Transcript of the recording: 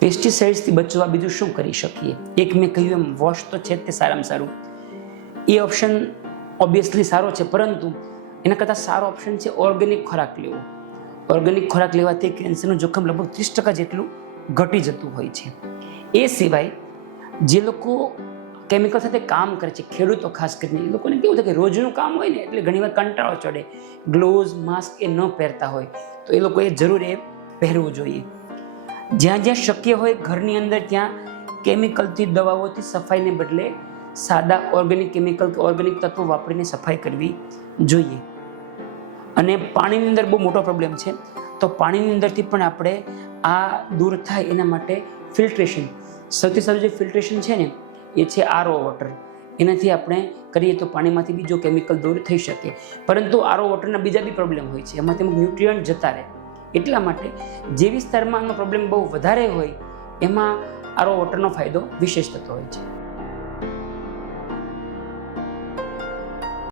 પેસ્ટિસાઇડ્સથી બચવા બીજું શું કરી શકીએ? એક મેં કહ્યું એમ વોશ તો છે જ તે સારામાં સારું, એ ઓપ્શન ઓબ્વિયસલી સારો છે, પરંતુ એના કરતાં સારો ઓપ્શન છે ઓર્ગેનિક ખોરાક લેવો. ઓર્ગેનિક ખોરાક લેવાથી કેન્સરનું જોખમ લગભગ 30% જેટલું ઘટી જતું હોય છે. એ સિવાય જે લોકો કેમિકલ સાથે કામ કરે છે, ખેડૂતો ખાસ કરીને, એ લોકોને કેવું થાય કે રોજનું કામ હોય ને એટલે ઘણીવાર કંટાળો ચડે, ગ્લોવ્સ માસ્ક એ ન પહેરતા હોય તો એ લોકોએ જરૂર એ પહેરવું જોઈએ. જ્યાં જ્યાં શક્ય હોય ઘરની અંદર ત્યાં કેમિકલથી, દવાઓથી સફાઈને બદલે સાદા ઓર્ગેનિક કેમિકલ કે ઓર્ગેનિક તત્વો વાપરીને સફાઈ કરવી જોઈએ. અને પાણીની અંદર બહુ મોટો પ્રોબ્લેમ છે, તો પાણીની અંદરથી પણ આપણે આ દૂર થાય એના માટે ફિલ્ટ્રેશન, સૌથી સારું જે ફિલ્ટ્રેશન છે ને એ છે આરઓ વોટર. એનાથી આપણે કરીએ તો પાણીમાંથી બીજો કેમિકલ દૂર થઈ શકે. પરંતુ આરઓ વોટરના બીજા બી પ્રોબ્લેમ હોય છે, એમાંથી ન્યુટ્રિયન્ટ જતા રહે. એટલા માટે જે વિસ્તારમાં આનો પ્રોબ્લેમ બહુ વધારે હોય એમાં આરઓ વોટરનો ફાયદો વિશેષ થતો હોય છે.